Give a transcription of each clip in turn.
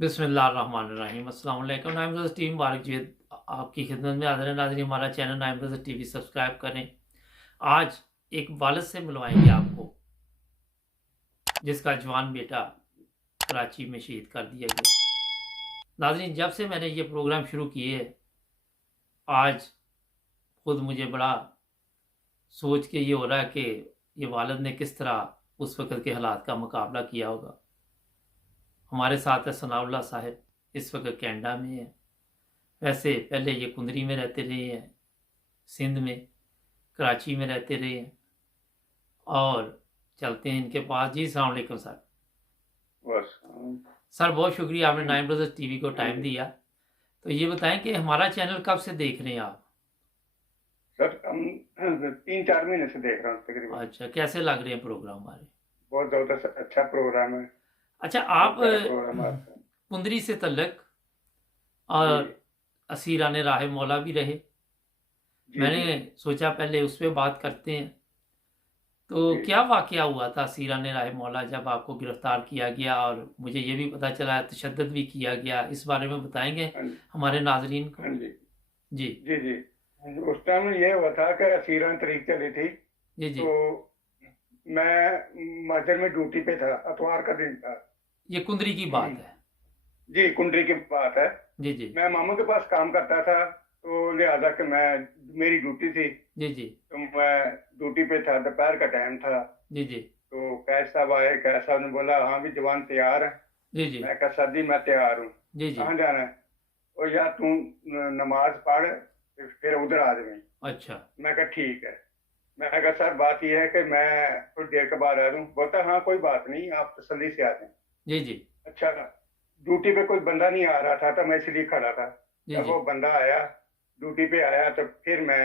बिस्मिल्लाहिर्रहमानिर्रहीम। अस्सलाम वालेकुम। नाइम रज़ा टीवी मुबारक जी आपकी खिदमत में हाज़िर है। नाज़रीन, हमारा चैनल नाइम रज़ा टीवी सब्सक्राइब करें। आज एक वालिद से मिलवाएंगे आपको जिसका जवान बेटा कराची में शहीद कर दिया गया। नाज़रीन, जब से मैंने ये प्रोग्राम शुरू किए आज खुद मुझे बड़ा सोच के ये हो रहा है कि ये वालिद ने किस तरह उस वक़्त के हालात का मुकाबला किया होगा। हमारे साथ है सनाउल्लाह साहब, इस वक्त कैनेडा में है। वैसे पहले ये कुंदरी में रहते रहे हैं, सिंध में, कराची में रहते रहे हैं। और चलते हैं इनके पास। जी अस्सलाम वालेकुम सर। बस सर बहुत शुक्रिया, आपने नाइन ब्रदर्स टीवी को टाइम दिया। तो ये बताएं कि हमारा चैनल कब से देख रहे हैं आप? सर हम 3-4 महीने से देख रहा हूँ तकरीबन। अच्छा, कैसे लग रहे हैं प्रोग्राम हमारे? बहुत जबरदस्त अच्छा प्रोग्राम है। अच्छा, बहुत आप प्यारा प्रोग्राम आता है। कुंदरी से तल्लक जी और असीराने राह मौला भी रहे। जी जी मैंने सोचा पहले उस पर बात करते हैं। तो जी। क्या वाकया हुआ था सीराने राह मौला जब आपको गिरफ्तार किया गया, और मुझे ये भी पता चला तशद्दुद भी किया गया, इस बारे में बताएंगे हाँ जी हमारे नाजरीन हाँ को? जी जी जी जी। उस टाइम ये हुआ था कि असीरान तरीक चली थी। जी जी। तो मैं मस्जिद में ड्यूटी पे था, अतवार का दिन था। ये कुंदरी की बात है। जी कुंडली की बात है। जी जी मैं मामू के पास काम करता था, तो लिहाजा कि मैं मेरी ड्यूटी थी। जी जी तो मैं ड्यूटी पे था, दोपहर का टाइम था। जी जी तो कैद साहब आए, कैद साहब ने बोला हाँ भी जवान तैयार है। जी जी मैं कहा सर जी मैं तैयार हूँ। जी जी। कहाँ जाना है? और यार तू नमाज पढ़, फिर उधर आ जाएंगे। अच्छा। मैं कहा ठीक है। मैं कहा सर बात यह है कि मैं थोड़ी देर के बाद आ रहा हूँ। बोलता हाँ कोई बात नहीं, आप तसल्ली से आ जाएं। जी जी अच्छा, ड्यूटी पे कोई बंदा नहीं आ रहा था, तो मैं इसलिए खड़ा था। जी जब जी वो बंदा आया, ड्यूटी पे आया, तो फिर मैं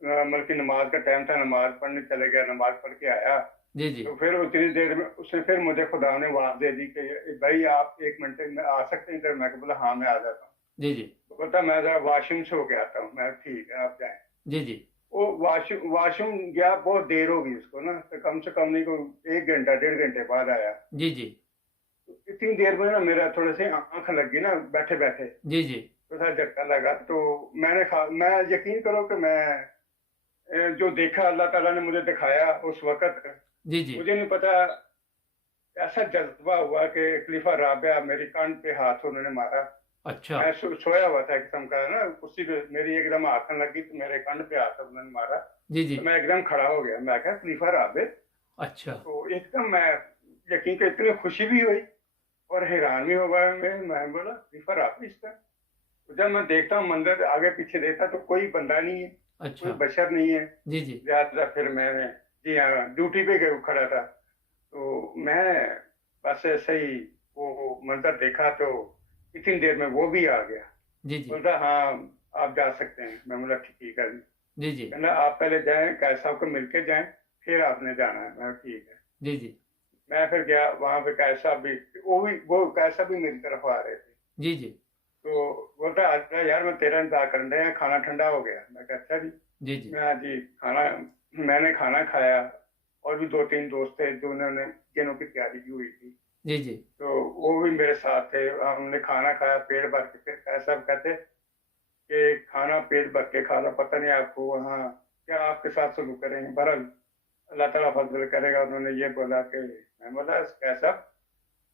मतलब कि नमाज का टाइम था, नमाज पढ़ने चले गया, नमाज पढ़ के आया। जी जी तो फिर उतनी देर में उसने फिर मुझे खुदा ने आवाज दे दी कि भाई आप 1 मिनट में आ सकते हैं? तो मैं बोला हाँ मैं आ जाता हूँ। जी जी तो बोलता मैं जरा वॉशरूम से होके आता हूँ। मैं ठीक है आप जाएं। जी जी वो वॉशरूम गया, बहुत देर हो गई उसको ना, तो कम से कम नहीं को 1 घंटा 1.5 घंटे बाद आया। जी जी तो इतनी देर में ना मेरा थोड़े से आंख लग गई ना, बैठे बैठे जी जी तो सा झटका लगा। तो मैं यकीन करो कि मैं जो देखा अल्लाह ताला ने मुझे दिखाया उस वक्त, जी जी। मुझे नहीं पता ऐसा जज्बा हुआ कि खलीफा राबिया मेरी कान पे हाथ उन्होंने मारा। अच्छा। मैं सोया हुआ था, एक किस्म का ना कुर्सी पे, मेरी एकदम आंख लगी तो मेरे कान पे हाथ उन्होंने मारा। जी जी। तो मैं एकदम खड़ा हो गया। मैं कहा खलीफा राबे। अच्छा। तो एकदम मैं यकीन कर इतनी खुशी भी हुई और हैरान भी हो गया। मैं बोला खलीफा राबे इसका। तो जब मैं देखता हूँ मंदिर आगे पीछे देखता तो कोई बंदा नहीं है, कोई अच्छा। बशर नहीं है। जी जी ज्यादा फिर मैंने, जी हाँ, ड्यूटी पे खड़ा था। तो मैं बस ऐसे ही वो मंजर देखा, तो इतनी देर में वो भी आ गया। जी जी बोलता हाँ आप जा सकते हैं। मैं बोला ठीक है। जी जी कहना आप पहले जाएं, कैद साहब को मिलके जाएं, फिर आपने जाना है। मैं ठीक है। जी जी मैं फिर गया वहां पे, कैद साहब भी, वो कैद साहब भी मेरी तरफ आ रहे थे। जी जी तो बोलता अच्छा यार मैं तेरा इंतजार कर रहे हैं, खाना ठंडा हो गया। मैं कहा अच्छा जी। जी जी मैं जी खाना, मैंने खाना खाया। और भी 2-3 दोस्त थे जो उन्होंने जिनों की तैयारी की हुई थी, जी जी तो वो भी मेरे साथ थे। हमने खाना खाया पेट भर के। फिर ऐसा कहते कि खाना पेट भर के खा लो, पता नहीं आपको वहाँ क्या आपके साथ सलूक करेंगे, बहरहाल अल्लाह ताला फजल करेगा। उन्होंने ये बोला कि, मैं बोला कैसा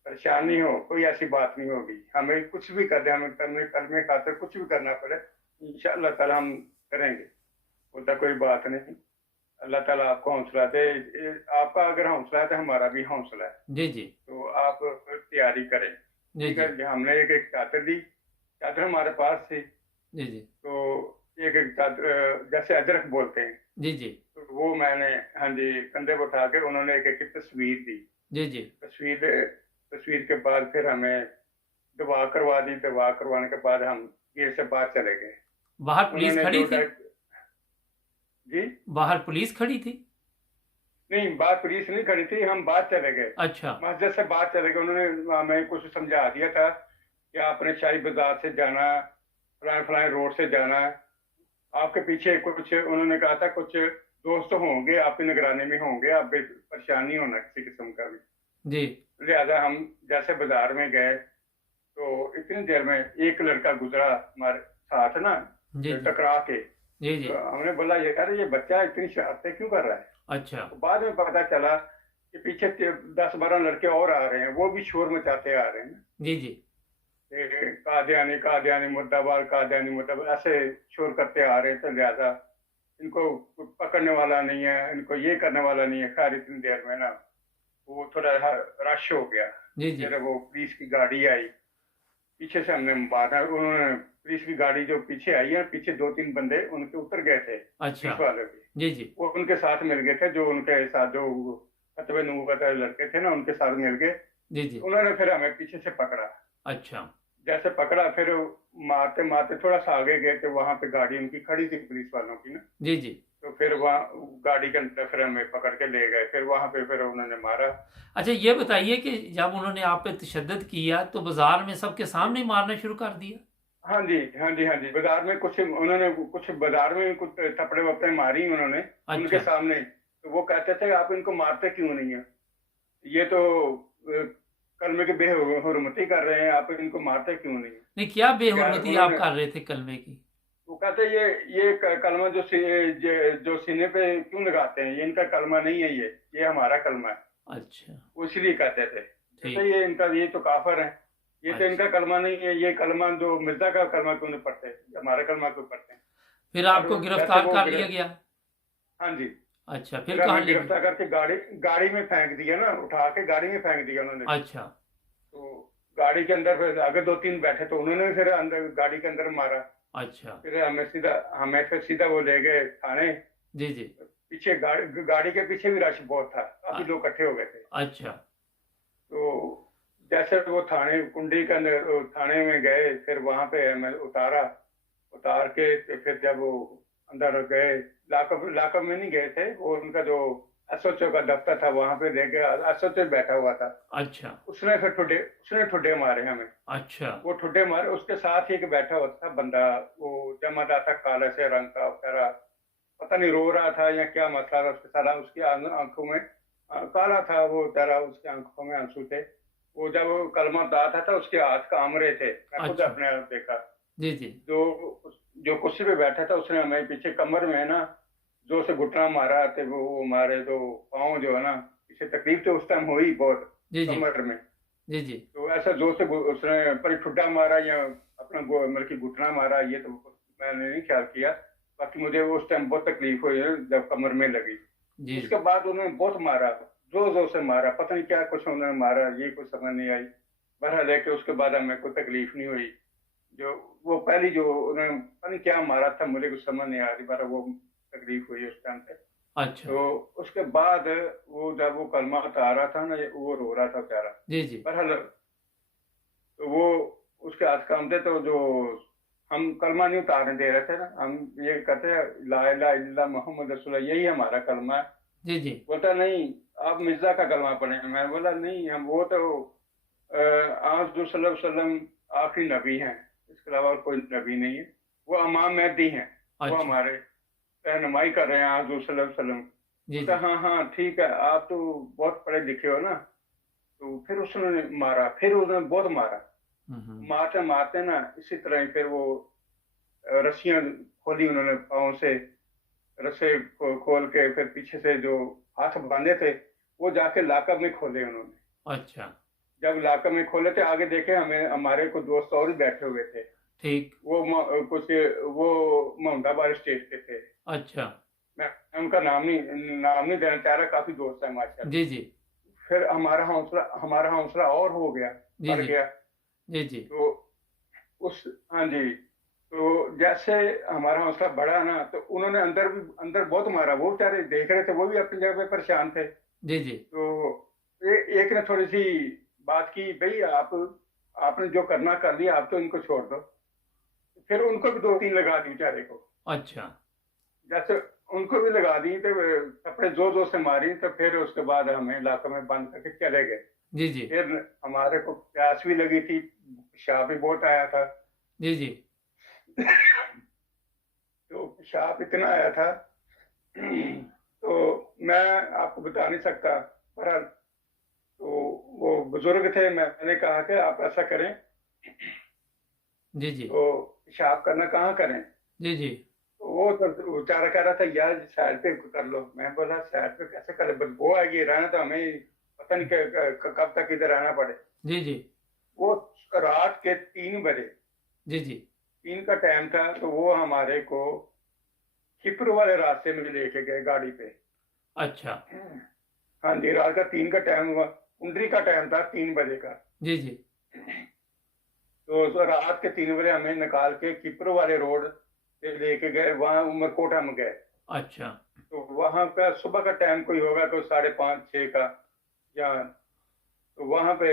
परेशान नहीं हो, कोई ऐसी बात नहीं होगी। हमें कुछ भी कर दे, हमें करने कलमे खातर कुछ भी करना पड़े, इंशाअल्लाह ताला हम करेंगे। बोलता कोई बात नहीं, अल्लाह ताला आपको हौसला दे। आपका अगर हौसला है तो हमारा भी हौसला है। जी जी तो आप तैयारी करें। जी ठीक जी है, हमने एक एक चादर दी। चादर हमारे पास थी। जी जी तो एक एक चादर, जैसे अजरक बोलते हैं, जी जी तो वो मैंने, हाँ जी, कंधे पर उठा के उन्होंने एक एक तस्वीर दी। जी जी। तस्वीर तस्वीर के बाद फिर हमें दवा करवा दी। दवा करवाने के बाद हम गेट से बाहर चले गए। बाहर पुलिस उन्होंने खड़ी जो थी? जी बाहर पुलिस खड़ी थी? नहीं, बात पुलिस नहीं खड़ी थी, हम बाहर चले गए। अच्छा। मस्जिद से बाहर चले गए। उन्होंने हमें कुछ समझा दिया था कि आपने शाही बाजार से जाना, फलाए फलाए रोड से जाना है। आपके पीछे कुछ, उन्होंने कहा था कुछ दोस्त होंगे, आपकी निगरानी में होंगे, आप परेशान नहीं होना किसी किस्म का भी। जी लिहाजा हम जैसे बाजार में गए, तो इतनी देर में एक लड़का गुजरा हमारे साथ ना, जी जी टकरा के। जी जी। तो हमने बोला ये यार ये बच्चा इतनी शरारतें क्यों कर रहा है। अच्छा। तो बाद में पता चला कि पीछे 10-12 लड़के और आ रहे हैं, वो भी शोर मचाते आ रहे हैं। जी जी। कादियानी कादियानी मुर्दाबाद, कादियानी मुर्दाबाद, ऐसे शोर करते आ रहे हैं। तो लिहाजा इनको पकड़ने वाला नहीं है, इनको ये करने वाला नहीं है। खैर इतनी देर में ना वो थोड़ा रश हो गया। जी जी। फिर वो पुलिस की गाड़ी आई, पीछे से हमने मारा। उन्होंने पुलिस की गाड़ी जो पीछे आई है, पीछे 2-3 बंदे उनके उतर गए थे, अच्छा। पुलिस वालों के। जी जी। वो उनके साथ मिल गए थे, जो उनके साथ जो कतवे नूबत लड़के थे ना, उनके साथ मिल गए। जी जी। उन्होंने फिर हमें पीछे से पकड़ा। अच्छा। जैसे पकड़ा, फिर मारते मारते थोड़ा सा आगे गए थे, वहां पे गाड़ी उनकी खड़ी थी पुलिस वालों की ना। जी जी। तो फिर वहाँ गाड़ी के अंदर फिर हमें पकड़ के ले गए। फिर वहां पे फिर उन्होंने मारा। अच्छा, ये बताइए कि जब उन्होंने आप पे तशद्दुद किया तो बाजार में सबके सामने ही मारना शुरू कर दिया? हाँ जी, हाँ जी, हाँ जी। बाजार में कुछ उन्होंने कुछ बाजार में कुछ थप्पड़े वप्पड़े मारी उन्होंने उनके अच्छा। सामने। तो वो कहते थे आप इनको मारते क्यों नहीं है, ये तो कलमे की बेहुरमती कर रहे हैं, आप इनको मारते क्यों नहीं है। नहीं, क्या खैर बेहुरमती आप उन्होंने, कर रहे थे कलमे की? वो कहते ये कलमा जो सीने पे क्यों लगाते हैं, ये इनका कलमा नहीं है, ये हमारा कलमा है। अच्छा। वो इसलिए कहते थे, कहते ठीक। ये इनका, ये तो काफर है, ये तो अच्छा, इनका कलमा नहीं है, ये कलमा जो मिर्जा का कलमा क्यों नहीं पढ़ते, हमारा कलमा क्यों पढ़ते हैं। फिर और आपको जैसे गिरफ्तार वो कर लिया गया? हाँ जी। अच्छा, फिर फिर कहाँ हमें ले गए? गिरफ्तार करके गाड़ी गाड़ी में फेंक दिया ना, उठा के गाड़ी में फेंक दिया उन्होंने। अच्छा। तो गाड़ी के अंदर फिर आगे 2-3 बैठे, तो उन्होंने फिर अंदर गाड़ी के अंदर मारा। अच्छा। फिर हमें फिर सीधा वो ले गए थाने। जी जी। पीछे गाड़ी के पीछे भी रश बहुत था, काफी अ- लोग इकट्ठे हो गए थे। अच्छा। तो जैसे वो थाने कुंडी के अंदर थाने में गए, फिर वहां पे हमें उतारा। उतार के तो फिर जब वो अंदर गए, लाकअप में नहीं गए थे, वो उनका जो एसओचओ का दफ्तर था वहां पे लेके एसओचओ बैठा हुआ था। अच्छा। उसने ठुड्डे मारे हमें। अच्छा। वो ठुड्डे मारे, उसके साथ ही एक बैठा हुआ था बंदा, वो जमादार था, काले से रंग का बेचारा। पता नहीं रो रहा था या क्या मसला था उसके सारा, उसकी आंखों में काला था वो बेचारा, उसकी आंखों में आंसू थे। वो जब वो कलमा दाता था, उसके हाथ काम रहे थे, मैं खुद अच्छा। अपने आप देखा। जी जी। जो जो कुर्सी पे बैठा था, उसने हमें पीछे कमर में ना जोर से घुटना मारा। थे वो हमारे जो पाँव जो है ना, पीछे तकलीफ तो उस टाइम हुई बहुत, जी जी। कमर में। जी जी। तो ऐसा जोर से उसने पर ठुड्डा मारा या अपना मतलब कि घुटना मारा, ये तो मैंने नहीं ख्याल किया। बाकी मुझे उस टाइम बहुत तकलीफ हुई है जब कमर में लगी। जी उसके बाद उन्होंने बहुत मारा, जोर जोर से मारा, पता नहीं क्या कुछ उन्होंने मारा, ये कुछ समझ नहीं आई। बहरहाल लेके उसके बाद हमें कोई तकलीफ नहीं हुई। जो वो पहली जो उन्होंने पता नहीं क्या मारा था, मुझे कुछ समझ नहीं आ रही, पर वो तकलीफ हुई उस टाइम पे। अच्छा। तो उसके बाद वो जब वो कलमा उतार रहा था ना, वो रो रहा था बेचारा। जी जी। बहरहाल तो वो उसके हाथ काम थे, तो जो हम कलमा नहीं उतारने दे रहे थे ना, हम ये कहते हैं ला इलाहा इल्लल्लाह मोहम्मद रसूलुल्लाह, यही हमारा कलमा है। जी जी। बोलता नहीं आप मिर्जा का कलमा पढ़े। मैं बोला नहीं, हम वो तो आज जो सल्लल्लाहु अलैहि वसल्लम आखिरी नबी हैं, इसके अलावा और कोई नबी नहीं है, वो इमाम मेहदी हैं, वो अच्छा। हमारे रहनुमाई कर रहे हैं आज जो सल्लल्लाहु अलैहि वसल्लम। जी बोलता जी। हाँ हाँ ठीक है, आप तो बहुत पढ़े लिखे हो ना। तो फिर उसने मारा, फिर उसने बहुत मारा। हम्म। मारते मारते ना इसी तरह ही फिर वो रस्सियां खोली उन्होंने पाँव से, रस्से खोल के फिर पीछे से जो हाथ बांधे थे, वो जाके लाकअप में खोले उन्होंने। अच्छा। जब लाकअप में खोले थे, आगे देखे हमें, हमारे को दोस्त और भी बैठे हुए थे। ठीक। कुछ वो मोहम्मदाबाद स्टेट के थे। अच्छा। मैं उनका नाम नहीं देना चाह रहा, काफी दोस्त है माशाल्लाह। जी जी। फिर हमारा हौसला और हो गया, जी बढ़ जी। गया। जी जी। तो उस हाँ जी, तो जैसे हमारा हौसला बढ़ा ना, तो उन्होंने अंदर बहुत मारा। वो बेचारे देख रहे थे, वो भी अपनी जगह पे परेशान थे। जी जी। तो एक ने थोड़ी सी बात की, भाई आपने जो करना कर लिया, आप तो इनको छोड़ दो। फिर उनको भी 2-3 लगा दी बेचारे को। अच्छा। जैसे उनको भी लगा दी, तो कपड़े जोर जोर से मारी। तो फिर उसके बाद हमें इलाके में बंद करके चले गए। जी जी। फिर हमारे को प्यास भी लगी थी, पेशाब भी बहुत आया था। जी जी। तो पेशाब इतना आया था तो मैं आपको बता नहीं सकता। पर तो वो बुजुर्ग थे, मैंने कहा कि आप ऐसा करें जी जी। तो पेशाब करना कहाँ करें? जी जी। तो वो तो बेचारा कह रहा था यार साइड पे कर लो। मैं बोला साइड पे कैसे कर, बदबू आएगी, रहना तो हमें पता नहीं कब तक इधर रहना पड़े। जी जी। वो रात के 3 बजे, जी जी। 3 का टाइम था, तो वो हमारे को खिपर वाले रास्ते में लेके गए गाड़ी पे। अच्छा। हाँ जी, रात का 3 का टाइम हुआ, 19 का टाइम था, 3 बजे का। जी जी। तो रात के 3 बजे हमें निकाल के किप्रो वाले रोड से लेके गए, वहां उमरकोट हम गए। अच्छा। तो वहां पे सुबह का टाइम कोई होगा कोई 5:30 6 का, या तो वहां पे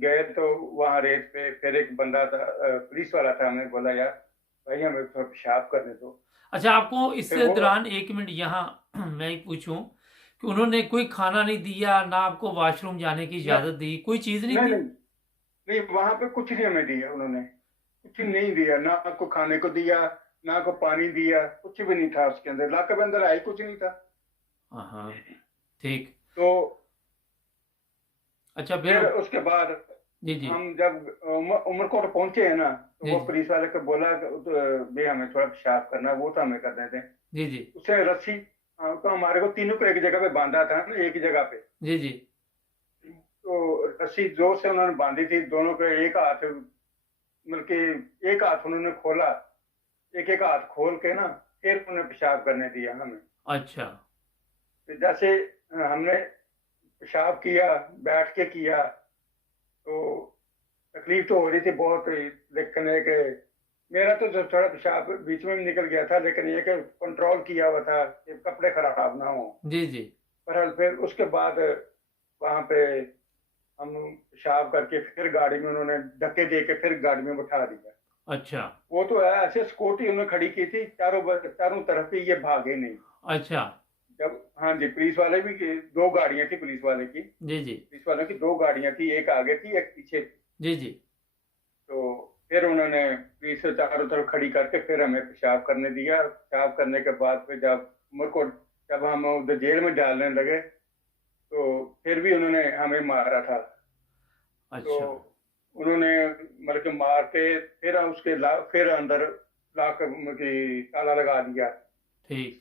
गए। तो वहां रेत पे फिर एक बंदा था, पुलिस वाला था। हमने बोला यार भाई हमें थोड़ा पेशाब करने दो। अच्छा, आपको इस फिर वो दौरान 1 मिनट यहाँ मैं एक पूछूं कि उन्होंने कोई खाना नहीं दिया, ना आपको वॉशरूम जाने की नहीं इजाजत दी, कोई चीज नहीं नहीं दी? नहीं, नहीं वहां पे कुछ नहीं हमें दिया उन्होंने, कुछ नहीं दिया, ना को खाने को दिया, ना को पानी दिया, कुछ भी नहीं था उसके अंदर, लाकर अंदर आई कुछ नहीं था। हाँ हाँ, ठीक। तो अच्छा, फिर? फिर उसके बाद जी जी। हम जब उमरकोट पहुंचे हैं ना, तो जी वो जी। पुलिस वाले को बोला कि भाई हमें थोड़ा पेशाब करना है, वो तो हमें कर देते हैं। जी जी। उससे रस्सी, तो हमारे को तीनों को एक जगह पे बांधा था ना, एक ही जगह पे। जी जी। तो रस्सी जोर से उन्होंने बांधी थी दोनों को, एक हाथ मतलब कि एक हाथ उन्होंने खोला, एक एक हाथ खोल के ना फिर उन्होंने पेशाब करने दिया हमें। अच्छा। तो जैसे हमने पेशाब किया, बैठ के किया, तो तकलीफ तो हो रही थी बहुत ही, लेकिन एक मेरा तो जो थोड़ा पेशाब बीच में भी निकल गया था, लेकिन ये कि कंट्रोल किया हुआ था कि कपड़े खराब ना हो। जी जी। पर फिर उसके बाद वहां पे हम पेशाब करके फिर गाड़ी में उन्होंने धक्के दे के फिर गाड़ी में बैठा दिया। अच्छा। वो तो है, ऐसे सिक्योरिटी उन्होंने खड़ी की थी चारों तरफ ही, ये भागे नहीं। अच्छा। जब हाँ जी, पुलिस वाले भी, 2 गाड़ियां थी पुलिस वाले की, जी जी। पुलिस वालों की 2 गाड़ियां थी, एक आगे थी एक पीछे थी। जी जी। तो फिर उन्होंने पुलिस से चारों तरफ खड़ी करके फिर हमें पेशाब करने दिया। पेशाब करने के बाद फिर जब उम्र को, जब हम उधर जेल में डालने लगे, तो फिर भी उन्होंने हमें मारा था। तो अच्छा। उन्होंने मतलब कि मार के फिर फिर अंदर लाक की ताला लगा दिया ठीक। इस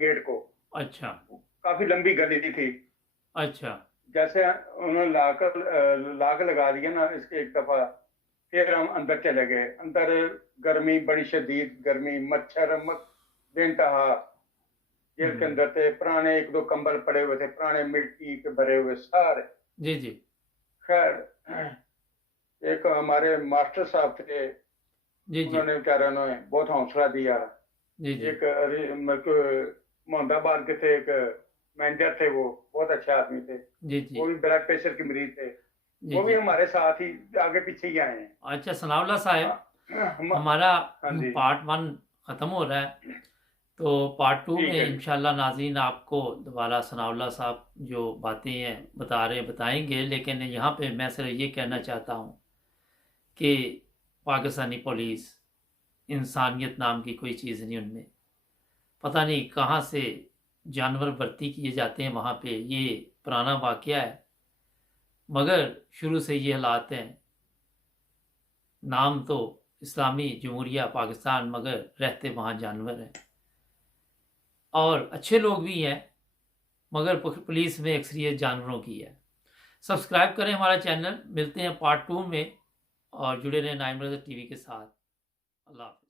गेट को। अच्छा। काफी लंबी गली थी। अच्छा। जैसे उन्होंने लाक लगा दिया ना इसके एक दफा, फिर हम अंदर चले गए। अंदर गर्मी, बड़ी शदीद गर्मी, मच्छर बेनतहा। जेल के हम्म। अंदर थे पुराने 1 2 कंबल पड़े हुए थे, पुराने मिट्टी के भरे हुए सारे। जी जी। खैर, एक हमारे मास्टर साहब थे, जी जी। उन्होंने क्या उन्होंने बहुत हौसला दिया। जी जी। एक मोहम्मदाबाद के थे, एक मैनेजर थे, वो बहुत अच्छे आदमी थे। जी वो जी। भी ब्लड प्रेशर के मरीज थे। जी वो भी जी। हमारे साथ ही आगे पीछे ही आए हैं। अच्छा सनाउल्लाह साहब, हाँ हमारा जी, पार्ट 1 ख़त्म हो रहा है, तो पार्ट 2 में ठीक है जी। इंशाल्लाह नाज़रीन आपको दोबारा सनाउल्लाह साहब जो बातें हैं बता रहे बताएंगे। लेकिन यहाँ पे मैं सिर्फ ये कहना चाहता हूँ कि पाकिस्तानी पुलिस, इंसानियत नाम की कोई चीज़ नहीं उनमें। पता नहीं कहाँ से जानवर भर्ती किए जाते हैं वहाँ पे, ये पुराना वाक़या है, मगर शुरू से ये हालात हैं। नाम तो इस्लामी जमहूरिया पाकिस्तान, मगर रहते वहाँ जानवर हैं और अच्छे लोग भी हैं, मगर पुलिस में अक्सरियत जानवरों की है। सब्सक्राइब करें हमारा चैनल। मिलते हैं पार्ट 2 में और जुड़े रहें नाइम रज़ा टीवी के साथ। अल्लाह हाफ़िज़।